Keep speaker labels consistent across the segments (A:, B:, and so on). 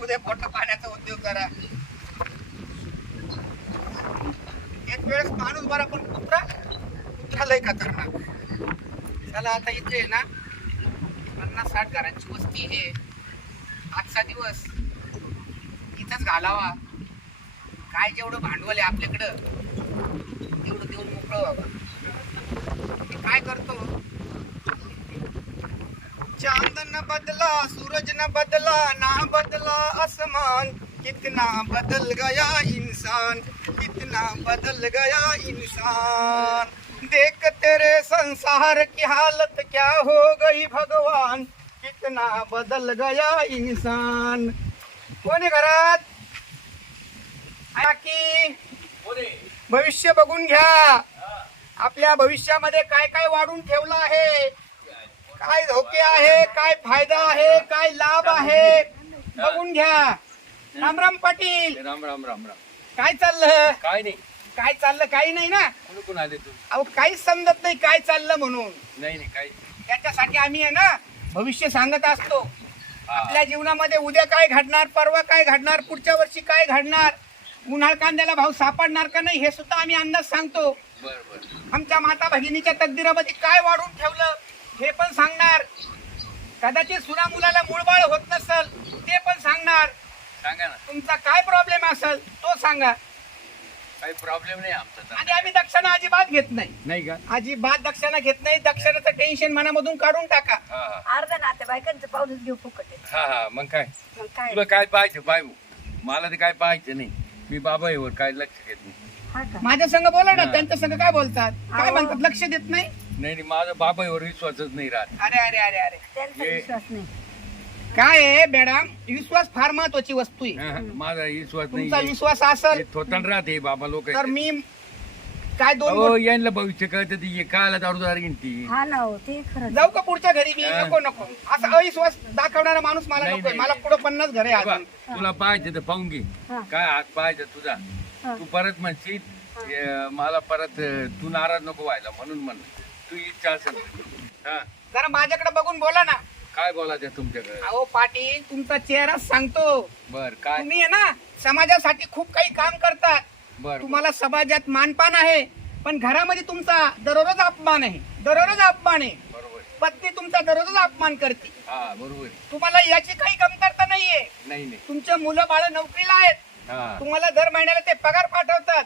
A: करू दे, पोट पाण्याचा उद्योग करा. एक वेळेस माणूस बरा, पण कुत्रा लय खतरनाक. चला आता इथे ना 50-60 घरांची वस्ती आहे. आजचा दिवस इथंच घालावा. काय जेवढं भांडवल आहे आपल्याकडं तेवढं देऊन मोकळं व्हावं. मी काय करतो, चांद न बदला सूरज न बदला ना बदला आसमान, कितना बदल गया इंसान, कितना बदल गया इंसान. देख तेरे संसार की हालत क्या हो गई भगवान, कितना बदल गया इंसान. कोणी घरात की भविष्य बघून घ्या. आपल्या भविष्यामध्ये काय काय वाढून ठेवलं आहे, काय धोके आहे, काय फायदा आहे, काय लाभ आहे, बघून घ्या. राम राम पाटील.
B: राम राम राम राम.
A: काय चाललं?
B: काय नाही.
A: काय चाललं? काही नाही ना.
B: कोण आले तू?
A: अहो काहीच समजत नाही काय चाललं म्हणून.
B: नाही नाही काही.
A: त्याच्यासाठी आम्ही आहे ना भविष्य सांगत असतो. आपल्या जीवनामध्ये उद्या काय घडणार, परवा काय घडणार, पुढच्या वर्षी काय घडणार, उन्हाळ कांद्याला भाव सापडणार का नाही, हे सुद्धा आम्ही अंदाज सांगतो. आमच्या माता भगिनीच्या तकदीरामध्ये काय वाढून ठेवलं हे पण सांगणार. कदाचित सुना मुलाला मूळबाळ होत नसल ते पण सांगणार.
B: सांगा ना.
A: तुमचा काय प्रॉब्लेम असेल तो सांगा.
B: काही प्रॉब्लेम नाही आमचा.
A: आणि आम्ही दक्षिणा अजिबात घेत नाही.
B: नाही का?
A: अजिबात दक्षिणा घेत नाही. दक्षिणाचं टेन्शन मनामधून काढून टाका.
C: अर्धा नातेवाईकांचं पाऊलच घेऊ फुकट आहे.
B: हा हा मग काय
C: मग काय
B: तुला काय पाहायचं पाय. मला ते काय पाहायचं नाही. मी बाबा येवर काय लक्ष घेत नाही.
C: हा का?
A: माझ्या संग बोला ना.
B: हा.
A: त्यांच्या संग काय बोलतात, काय
C: अहो.
A: म्हणतात, लक्ष देत नाही.
B: नाही नाही माझा बाबा येवर विश्वासच नाही राहत.
A: अरे अरे अरे अरे
C: त्यांचा
B: हे-
C: विश्वास नाही.
A: काय आहे मॅडम, विश्वास फार महत्वाची वस्तू आहे.
B: हा, माझा विश्वास
A: तुमचा
B: नाही.
A: विश्वास असेल
B: थोतण राहते बाबा लोक.
A: तर मी काय दोन
B: हो यांना भविष्य कळत ती कायला दारूदार गिनती.
C: हा ना हो, ते खरं.
A: जाऊ का पुढच्या घरी मी?
B: हा.
A: नको नको असा अविश्वास दाखवणारा माणूस मला
B: नाही,
A: नकोय.
B: नाही,
A: मला
B: नाही.
A: पुढे 50 घर आहे
B: बाबा,
A: अजून.
B: तुला पाहायचं तर पाहून घे.
C: हा.
B: काय हात पाहायचं तुझा.
C: हा.
B: तू परत म्हणशील मला परत तू नाराज नको व्हायला म्हणून म्हण. तू इच्छा असेल हा
A: जरा माझ्याकडे बघून बोला ना.
B: काय बोलायचं तुमच्याकडे.
A: अहो पाटील, तुमचा चेहराच सांगतो.
B: बर काय.
A: तुम्ही आहे ना समाजासाठी खूप काही काम करतात.
B: बर
A: तुम्हाला समाजात मानपान आहे, पण घरामध्ये तुमचा दररोज अपमान आहे. दररोज अपमान आहे.
B: बरोबर आहे.
A: पत्नी तुमचा दररोज अपमान करते.
B: हा बरोबर आहे.
A: तुम्हाला याची काही कमतरता नाहीये.
B: नाही नाही.
A: तुमचे मुलं बाळ नोकरीला आहेत.
B: हा
A: तुम्हाला दर महिन्याला ते पगार पाठवतात.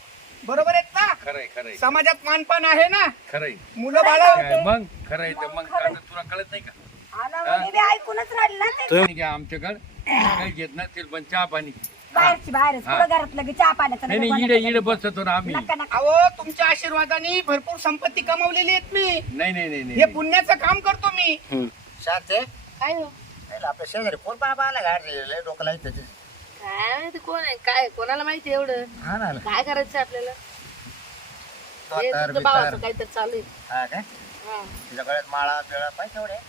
A: बरोबर आहेत ना?
B: खरंय खरंय
A: समाजात मानपान आहे ना.
B: खरंय.
A: मुलं बाळ
B: काय मग खरंय तर मग आता तुला कळत नाही का.
C: हा ना, मग मी बी ऐकूनच राहिले ना ते.
B: तुम्ही घ्या आमच्याकडे काही घेत नसतील पण चहा पाणी.
C: बाहेरच
B: हा.
C: पुढं घरात लगे चहा पाण्याचं
B: नाही
C: डबा
B: नाही
C: बनवायचं.
B: इडे बसतो ना आम्ही.
C: नका नका.
A: अहो तुमच्या आशीर्वादाने भरपूर संपत्ती कमावलेली आहेत मी.
B: नाही नाही नाही
A: हे
B: नाही.
A: पुण्याचं काम करतो मी.
D: शांत आहे.
C: काय हो?
D: नाही, आपल्या शेजारी कोण बाबा आला गाडी लय डोकं त्याचे.
E: काय माहिती कोण आहे, काय कोणाला माहिती एवढं.
D: हा ना
E: काय करायचं आपल्याला. हे
D: तर
E: तुमच्या भावाचं काहीतरी चालू आहे.
D: हा काय
E: हा.
D: तिच्या गळ्यात माळा पिळा पाहिजे एवढे.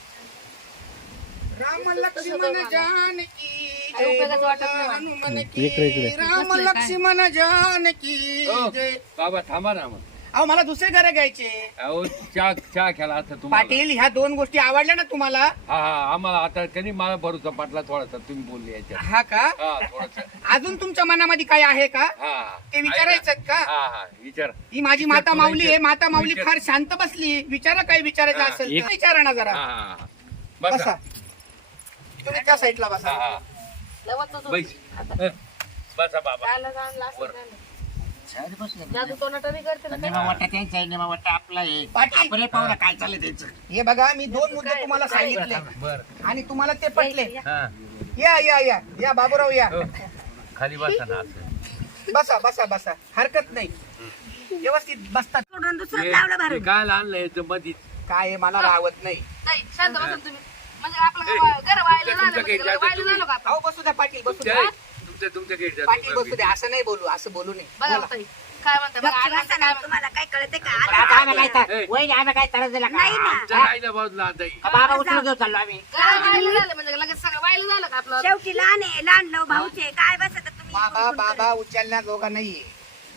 A: राम लक्ष्मण जानकी
E: काय
A: जय,
E: उपयोगाचं वाटत
A: बोला
E: नाही.
A: हनुमान की. राम लक्ष्मण जानकी
B: हो,
A: जय.
B: बाबा थांबा ना मग.
A: अहो मला दुसरे घर घ्यायचे.
B: अहो चहा चहा खेळा आता तुम्हाला.
A: पाटील, ह्या दोन गोष्टी आवडल्या ना तुम्हाला?
B: हा हा आम्हाला आता कधी मला भरूचा पाटला थोडासा तुम्ही बोलले याच्या.
A: हा का?
B: हा थोडासा.
A: अजून तुमच्या मनामध्ये काय आहे का?
B: हा
A: ते विचारायचं का?
B: हा हा विचार.
A: ही माझी
B: विचार
A: माता
B: तुला
A: माऊली आहे.
B: विचार.
A: माता माऊली
B: विचार.
A: फार शांत बसली. विचारा काय विचारायचं
B: हा,
A: असेल
B: एक-
A: तर. विचारा ना
B: हा
A: जरा.
B: हा हा.
A: बसा.
B: बसा.
A: तुम्ही त्या साईडला
B: हा
A: बसा.
B: हा
E: लवच जो-
B: बैस. बसा बाबा.
E: कायला जाऊन लास्ट
B: वर.
E: झालं.
D: शाळेत बसले.
E: जादू तोंडाटरी करते ना
D: निमा वाटा त्यांचा आहे, निमा वाटा आपला आहे.
A: पाटील.
D: आपण हे पाहू ना काय चाललंय त्यांचं.
A: हे बघा, मी दोन मुद्दे तुम्हाला सांगितले
B: बर
A: आणि तुम्हाला ते पटले.
B: हा
A: या या या या बाबूराव या.
B: हो. खाली बसा ना असं.
A: बसा बसा बसा, हरकत नाही. व्यवस्थित बसतात.
C: सोडून दुसरं
B: हे-
C: लावलं
B: हे
C: भरून.
B: काय आणलं याचं मध्ये.
A: काय आहे, मला राहत नाही.
E: नाही, शांत बसा तुम्ही. म्हणजे आपलं घर व्हायला झालं म्हणजे
B: तुमच्या
E: व्हायला झालं का आता?
A: अहो बसू द्या पाटील, बसू
B: तुमच्या
A: द्या.
B: तुमच्या घरी
A: पाटील बसू द्या. असं नाही बोलू, असं बोलू नये.
E: बघा
A: बोला.
E: ताई, काय म्हणता बघा,
C: गपची
E: अण्णा
C: बसा
E: काय
C: ना,
E: म्हणता?
C: तुम्हाला काय कळते का?
D: आता आम्ही काय तर-
B: ए.
D: वहिनी, आम्ही काय त्रास दिला का?
C: नाही ना.
B: आमच्या राहिल्या बाजूला आता ही.
D: का बाबा उचलून घेऊन चाललो आम्ही.
E: घर व्हायला झालं म्हणजे लगेच सगळं व्हायला झालं का आपलं.
C: शेवटी लहान आहे, लहान लो भाऊचे काय बसत तुम्ही
A: बाबा बाबा उचलण्याजोगा नाहीये.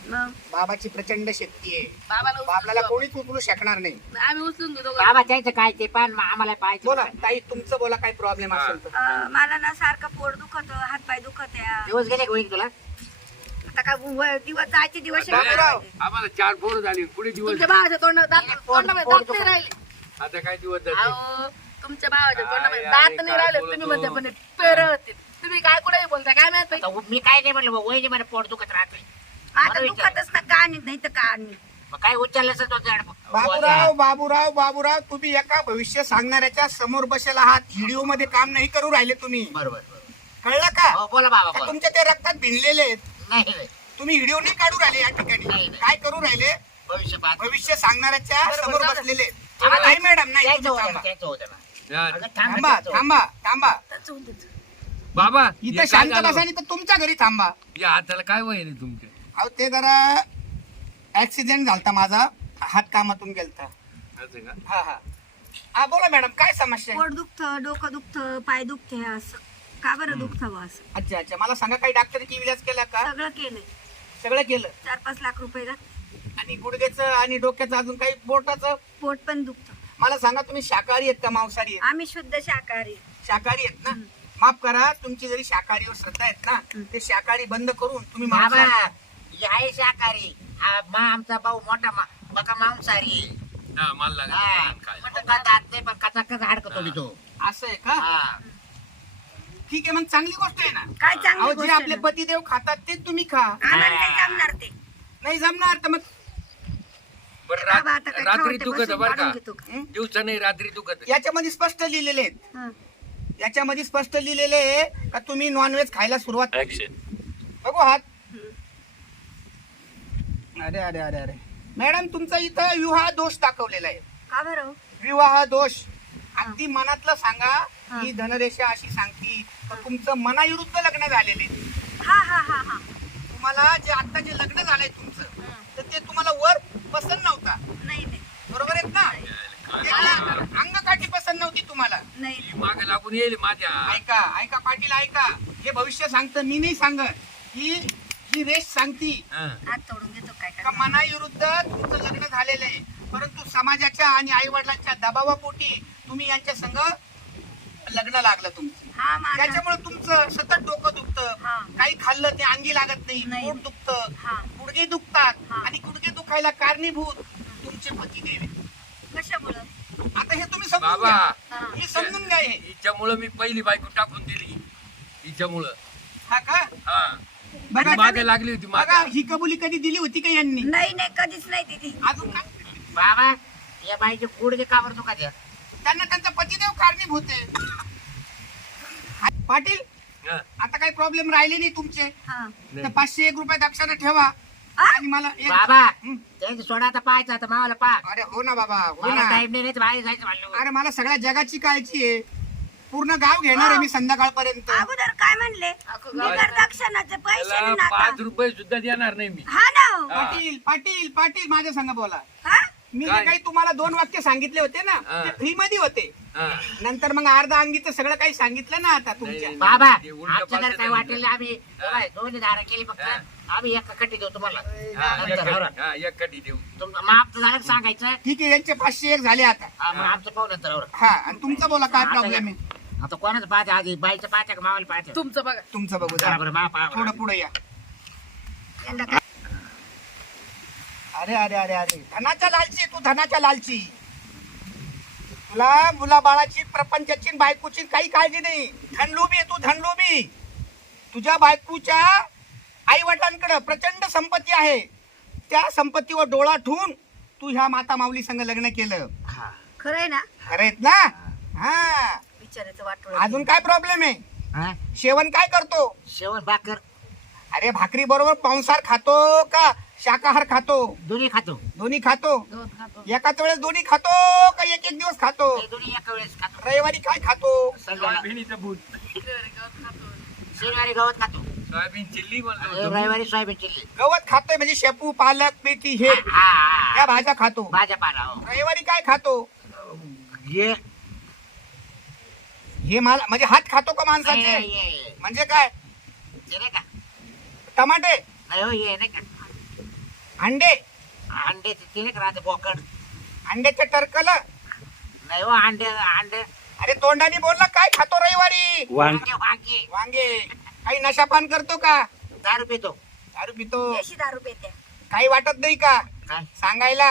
E: मग
A: बाबाची प्रचंड शक्ती आहे.
E: बाबाला
A: बाबाला
E: उचलून
A: कोणीच उचलू शकणार नाही.
E: घेऊ. आम्ही उचलून घेतो
D: बाबा त्यांचं काय ते पण आम्हाला पाहायचं.
A: बोला ताई, तुमचं बोला, काय प्रॉब्लेम असेल तर.
C: मला ना सारखं पोट दुखत, हातपाय दुखत आहे.
D: दिवस गेले का होईल तुला?
C: आता का दिवस जायचे दिवस
A: बाबूराव,
B: आम्हाला 4 पोरं झाली, पुढे दिवस
E: तुमच्या भावाच्या तोंडामध्ये दात नाही राहिले.
B: आता काय दिवस जाते?
E: अहो तुमच्या भावाच्या तोंडामध्ये
B: काय
E: दात
B: काय
E: नाही राहिले.
B: बोलतो?
E: तुम्ही म्हणते पण पेर होते. तुम्ही काय कुठे बोलताय काय माहित बाई?
D: आता मी काय नाही म्हणलं वहिनी मला पोट दुखत राहते.
C: आता दुखतच ना कानी नाही तर कानी.
D: मग काय उचललं तो
A: बाबूराव, तुम्ही एका भविष्य सांगणाऱ्याच्या समोर बसेल आहात. व्हिडिओ मध्ये काम नाही करू राहिले तुम्ही.
D: बरोबर.
A: कळलं का?
D: हो बोला बाबा
A: का
D: बोला.
A: तुमच्या ते रक्तात भिनलेले आहेत.
D: नाही नाही.
A: तुम्ही व्हिडिओ नाही काढू राहिले या ठिकाणी.
D: नाही, नाही.
A: काय करू राहिले?
D: भविष्य पाहत.
A: भविष्य सांगणाऱ्याच्या
E: बरोबर,
A: समोर
E: जाऊ दे.
A: बसलेले.
D: थांबा.
A: नाही मॅडम, नाही,
D: त्याचं
A: तुम्ही
D: होतं
A: थांबा.
D: ना, त्याचं होतं ना.
B: या,
D: अगं थांब
A: थांबा
D: ना, त्याचं होतं.
A: थांबा थांबा.
E: त्याचं होतं ते.
B: बाबा
A: इथं
B: हे
A: शांत
B: काय झालं?
A: बसा, नाही तर तुमच्या घरी थांबा.
B: या हाताला काय वय रे तुमच्या?
A: अहो ते जरा ऍक्सिडेंट झालता माझा, हात कामातून गेलता.
B: असं का?
A: हा बोला मॅडम, काय समस्या आहे?
C: पोट दुखतं, डोकं दुखतं, पाय दुखते असं. का बरं दुखतं बुवा असं?
A: अच्छा, मला सांगा, काही डॉक्टरची इलाज केला का?
C: सगळं केलंय.
A: सगळं केलं.
C: 4-5 लाख रुपये घातले.
A: आणि गुडघ्याचं आणि डोक्याचं अजून काही बोटाचं?
C: पोट पण दुखतं.
A: मला सांगा, तुम्ही शाकाहारी आहेत का मांसाहारी आहेत?
C: आम्ही शुद्ध शाकाहारी.
A: शाकाहारी आहेत ना? माफ करा, तुमची जरी शाकाहारीवर श्रद्धा आहेत ना, ते शाकाहारी बंद करून तुम्ही
D: बाबा
A: मांसाहारी.
D: हे आहे शाकाहारी. हा आमचा भाऊ मोठा बका मांसाहारी.
B: हा, मला लागलं
D: हा.
B: काय.
D: मटण खात नाही पण कचा हाडकं तोडी तो.
A: असं आहे का?
D: हा.
A: ठीक आहे, मग चांगली गोष्ट आहे ना.
C: काय चांगली
A: अहो, जे
C: गोष्ट
A: आपले
C: ना.
A: पतिदेव खातात तेच तुम्ही खा.
C: आम्हाला नाही जमणार ते.
A: नाही जमणार तर मग
B: बरं,
C: बाबा, आता काय
B: रात्री
C: खावं ते
B: दुखत
C: बसून
B: बरं का?
C: काढून घेतो का?
A: हं?
B: दिवसा नाही, रात्री दुखत.
A: याच्यामध्ये स्पष्ट लिहिलेले आहेत.
C: हं.
A: याच्यामध्ये स्पष्ट लिहिलेले आहे का तुम्ही नॉनव्हेज खायला सुरुवात. बघू हात. अरे अरे अरे अरे मॅडम, तुमचा इथं विवाह दोष दाखवलेला आहे.
C: का बरं?
A: विवाह दोष. अगदी मनातलं सांगा. ही धनरेषा अशी सांगती का तुमचं मनाविरुद्ध लग्न झालेले.
C: हा हा हा हा.
A: तुम्हाला जे आता जे लग्न झालंय तुमचं, तर ते तुम्हाला वर पसंत नव्हता.
C: नाही नाही
A: बरोबर आहेत ना? ते अंगकाठी पसंत नव्हती तुम्हाला.
C: नाही.
B: मागे लागून येईल माझ्या.
A: ऐका ऐका पाटील, ऐका. हे भविष्य सांगतं, मी नाही सांगत. ही रेष सांगती
B: हा.
C: हात तोडून घेतो काय
A: का
C: काय.
A: मनाविरुद्ध तुमचं लग्न झालेलं आहे, परंतु समाजाच्या आणि आई वडिलांच्या दबावापोटी तुम्ही यांच्या संग लग्न लागलं तुमचं.
C: हा माझा.
A: त्याच्यामुळे तुमचं सतत डोकं दुखतं.
C: हा.
A: काही खाल्लं ते अंगी लागत नाही.
C: नाही.
A: पोट दुखतं.
C: हा.
A: गुडघे दुखतात.
C: हा.
A: आणि गुडघे दुखायला कारणीभूत तुमचे पतिदेव आहेत.
C: कशामुळं?
A: आता हे तुम्ही समजून
B: बाबा.
A: घ्या.
C: हा.
A: हे समजून घ्या. हे
B: हिच्यामुळं मी पहिली बायको टाकून दिली. हिच्यामुळं.
A: हा का?
B: हा.
A: बघा
B: मागे लागली होती
A: बघा,
B: माझ्या.
A: ही कबुली कधी दिली होती का यांनी?
C: नाही नाही कधीच नाही दिली.
A: अजून काय?
D: बाबा या बाईचे गुडघे कावर दुखत आहे?
A: त्यांना त्यांचा पतिदेव कारणीभूत आहे. पाटील,
B: हा.
A: आता काही प्रॉब्लेम राहिले नाही तुमचे.
C: हा.
A: तर 501 रुपये दक्षाने ठेवा.
C: आ?
A: आणि मला
D: बाबा
A: हं.
D: त्यांचं सोडा आता पाहायचं आता मावाला पा.
A: अरे हो ना बाबा, हो
D: मला
A: ना.
D: टाइम नाही बाहेर जायचं म्हणलं.
A: अरे मला सगळ्या जगाची काळजी आहे. पूर्ण गाव घेणार आहे मी संध्याकाळपर्यंत.
C: अगोदर काय म्हणले? बिगर दक्षिणाचे पैसे
B: त्याला
C: नाही नाका.
B: 5 रुपये सुद्धा देणार नाही मी.
C: हा ना हो.
B: हा.
A: पाटील पाटील पाटील माझ्या संग बोला.
C: हा?
A: मी जे
B: काय?
A: काही तुम्हाला 2 वाक्य सांगितले होते ना,
B: हा.
A: ते फ्री मध्ये होते.
B: हा.
A: नंतर मग अर्धा अंगीचं सगळं काही सांगितलं ना आता तुमच्या.
B: नाही,
D: बाबा
B: ते उलटं
D: आमच्या जर
B: पालटं
D: काय
B: सांगितलं.
D: वाटेल आम्ही बाबा, दोन्ही दारा केली फक्त
B: हा.
D: आम्ही एक कट्टी देऊ तुम्हाला.
B: हा,
D: नंतर
B: एक
D: बरोबर.
B: कटी. हा, एक कटी देऊ.
D: माप झालं का सांगायचं.
A: ठीक आहे, यांचे 501 झाले आता.
D: हा, मग आमचं पाहू नंतर बरोबर.
A: हा, आणि तुमचं बोला काय प्रॉब्लेम आहे.
D: आता कोणाचं पाहते आधी बाईचं पाहते का मावाला पाहते?
E: तुमचं बघा.
A: तुमचं बघू द्या.
D: बरोबर मा पहा.
A: थोडं पुढे या.
C: यांना काय?
A: अरे अरे अरे अरे धनाच्या लालची, तू धनाच्या लालची. तुला मुलाबाळाची, प्रपंचाची, बायकोची काही काळजी नाही. धनलोभी आहे तू, धनलोभी. तुझ्या बायकोच्या आई वडिलांकडे प्रचंड संपत्ती आहे. त्या संपत्तीवर डोळा ठेवून तू ह्या माता माऊली संग लग्न केलं.
D: हा.
C: खरंय ना?
A: खरेत ना? हा.
C: विचारायचं वाटलं.
A: अजून काय प्रॉब्लेम आहे?
D: हा?
A: शेवण काय करतो?
D: शेवण भाकर
A: अरे भाकरी बरोबर मांसाहार खातो का शाकाहार खातो?
D: दोन्ही खातो.
A: दोन्ही खातो.
E: गवत खातो.
A: एकाच वेळेस दोन्ही खातो का एक एक दिवस खातो?
D: हे दोन्ही एका वेळेस खातो.
A: रविवारी काय खातो?
D: संध्याकाळी
B: सोयाबीनचं भूत.
E: गवत खातो.
D: शनिवारी गवत खातो.
B: सोयाबीन चिल्ली म्हणलं होतं मी.
D: रविवारी सोयाबीन चिल्ली.
A: गवत खातोय म्हणजे शेपू, पालक, मेथी हे
D: हा.
A: या भाज्या खातो.
D: भाज्या पाला हो.
A: रविवारी काय खातो?
D: ये
A: हे मला म्हणजे हात खातो का
D: ये
A: माणसाचे?
D: ये
A: म्हणजे काय?
D: ये नाही का?
A: टमाटे?
D: नाही हो ये नाही का?
A: अंडे
D: अंडे तिने राहते बोकड
A: अंड्याचं टरकलं.
D: नाही हो अंडे अंडे
A: अरे तोंडाने बोलला काय खातो रविवारी?
D: वांगे वांगे
A: वांगे. काही नशापान करतो का?
D: दारू पितो.
A: दारू पितो.
C: देशी दारू पेते.
A: काही वाटत नाही का
D: काय
A: सांगायला?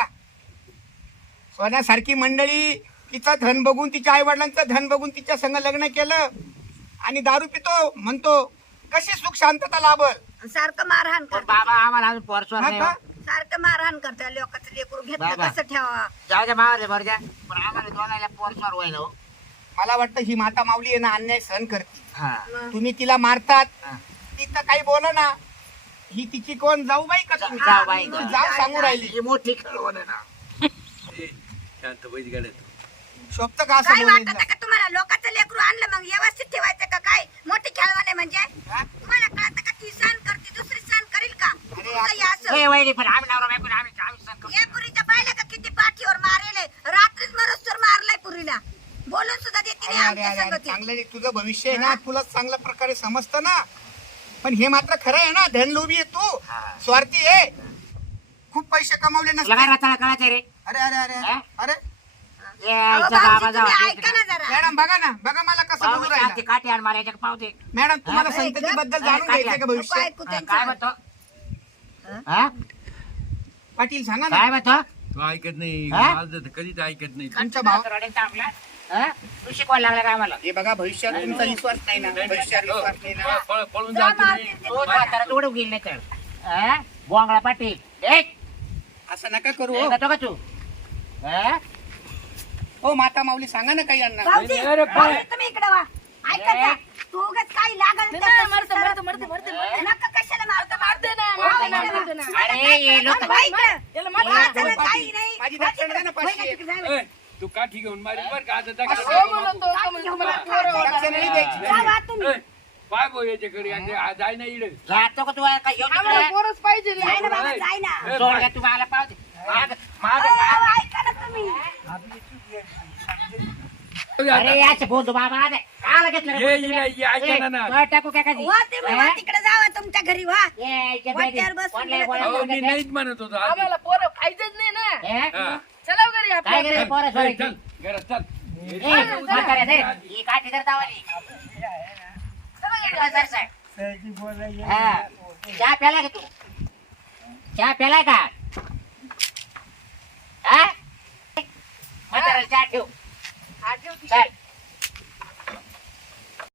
A: सोन्यासारखी मंडळी तिचं धन बघून, तिच्या आई वडिलांचं धन बघून तिच्या संग लग्न केलं आणि दारू पितो म्हणतो. कशी सुख शांतता लाभल?
C: सारखं मारहाण
D: पण
C: करते.
D: बाबा आम्हाला अजून पोरसवर
A: हा
D: नाही
A: का?
D: हो.
C: सारखं मारहाण करते. लोकांचं लेकरू घेतलं
D: बाबा.
C: कसं ठेवा?
D: जाऊ द्या मावाले बरं द्या पण आम्हाला दोघायला पोरसवर होईल हो.
A: मला वाटतं ही माता माऊली आहे ना अन्याय सहन करते.
D: हा
A: तुम्ही तिला मारतात,
D: हा.
A: ती तर काही बोल ना. ही तिची कोण जाऊबाई का तुम्ही?
D: जाऊबाई.
A: तू जाऊ सांगू राहिली.
D: ही मोठी खेळवण आहे ना.
B: ए, शांत बैठ गाड्यात.
A: शोभत का असं
C: काय वाटत
A: बोलायला?
C: का तुम्हाला? लोकांचं लेकरू आणलं मग व्यवस्थित ठेवायचं का? काय मोठी खेळवाने म्हणजे?
A: हा?
C: तुम्हाला कळतं का? ती सण करते दुसरी सण करील का? तुमचं हे असं.
D: ए, वहिनी पण आम्ही नवरा बायको आम्ही सण करतो.
C: या पुरीच्या पाहिलं का किती पाठीवर मारेले? रात्रीच मरस्तोर मारलाय पुरीला. बोलून सुद्धा देते
A: अरे
C: नाही
A: अरे
C: आमच्या
A: अरे अरे,
C: संगती.
A: चांगलं आहे. तुझं भविष्य आहे ना, तुला चांगल्या प्रकारे समजतं ना. पण हे मात्र खरं आहे ना, धनलोभी आहे तू,
D: हा.
A: स्वार्थी आहे. खूप पैसे कमावले
D: तुला
A: नसते.
D: काय रताळा कळायचं रे
A: अरे अरे अरे
D: हा?
A: अरे
D: ए,
C: अहो,
D: इथं
C: भाऊजी,
D: बाबा
C: तुम्ही
D: जाऊ
C: ऐका ना जरा.
A: मॅडम बघा ना, बघा मला कसं बोलू राहिला.
D: काठी आण मारायच्या पावते
A: मॅडम तुम्हाला
C: हा?
A: संततीबद्दल
D: हा,
A: जाणून
D: काय
A: घ्यायचंय का
C: नको
A: भविष्य?
C: ऐकू त्यांचं.
D: काय म्हणतो हा?
A: पाटील सांगा ना.
D: काय म्हणतो
B: तू ऐकत नाही
D: हा?
B: माझं तर कधीच ऐकत नाही.
A: तुमच्या भाव
D: रडेल तर आपला हा? तू शिकवायला लागला का आम्हाला
A: हे बघा, भविष्यात तुमचा विश्वास नाही ना, भविष्यात विश्वास नाही ना.
B: पळून
C: जा
B: जा तुम्ही.
C: मारतील ते
D: तो
C: तुम्हाला.
D: म्हातारा उडून गेली नाही तर हा? बोंगळा पाटील एक
A: असं नका करू हो.
D: तो का तू हा?
A: हो माता माऊली सांगा ना काही यांना.
C: भाऊजी,
B: अरे,
C: भाऊजी, तुम्ही इकडे वा. ऐका जा. तू उगाच काही लागल
E: नाही,
C: तर
E: नाही,
C: तसं
E: मरते,
C: सरळ-
E: मरते, मरते, मरते.
C: नका कशाला मारता?
E: मारते ना,
C: हो,
E: मारते ना,
C: इकडे
E: मारते
C: वा.
E: ना.
C: तुम्हाला
D: अरे,
C: काय
D: हे
C: कळलं?
D: लोक-
C: वा इकडे.
E: याला
C: वा,
E: मारते.
C: त्याला
A: पाटील,
C: काही नाही.
A: माझी
C: वा
A: दक्षिणा
C: तिकडे.
A: द्या ना
C: वा
A: 500.
C: तिकडे जाऊ.
B: ए, तू काठी घेऊन मारी बर का आता
A: असं
E: हो म्हणतो, का म्हणजे तुम्हाला पोरं होणार
A: दक्षिणा नाही द्यायची.
C: जा वा तुम्ही.
B: ए, पाय बो याच्याकडे जाय ना इकडे.
D: जातो का तू काय येऊ
E: आम्हाला
D: तिकडे?
E: पोरच पाहिजे
C: जाय ना बाबा, जाय ना.
B: ए,
D: सोड का तू मला पावते माग
C: अहो, ऐका ना तुम्ही.
D: अरे याचे बोलतो बाबा आले. काला घेतलं रे
B: ये,
D: बोलतो
B: ये, ये, ऐका
D: ए,
B: ना ना.
D: तो टाकू काय कधी
C: वा तुम्ही वा तिकडे जावा तुमच्या घरी वा.
D: ये, इथे
C: वाट्यावर
D: बैठ.
C: बसून
D: कोणला
C: गेलं
D: बोलायला
C: तर-
B: अहो, मी
D: बोलायचं?
B: नाहीच म्हणत होतो आधी.
E: आम्हाला पोरं पाहिजेच नाही ना.
D: हे?
B: हा.
E: चला घरी
D: काय
E: आपल्या
D: करे पोरं
B: ए,
D: सोडायची?
B: चल घरात चल.
D: ए, म्हाताऱ्या दे. ही काठी धर तावाली. इकडं सर, सर. हा. चहा प्याला का तू? चहा प्यालाय का? हा? म्हाताऱ्याला चहा ठेव. चल.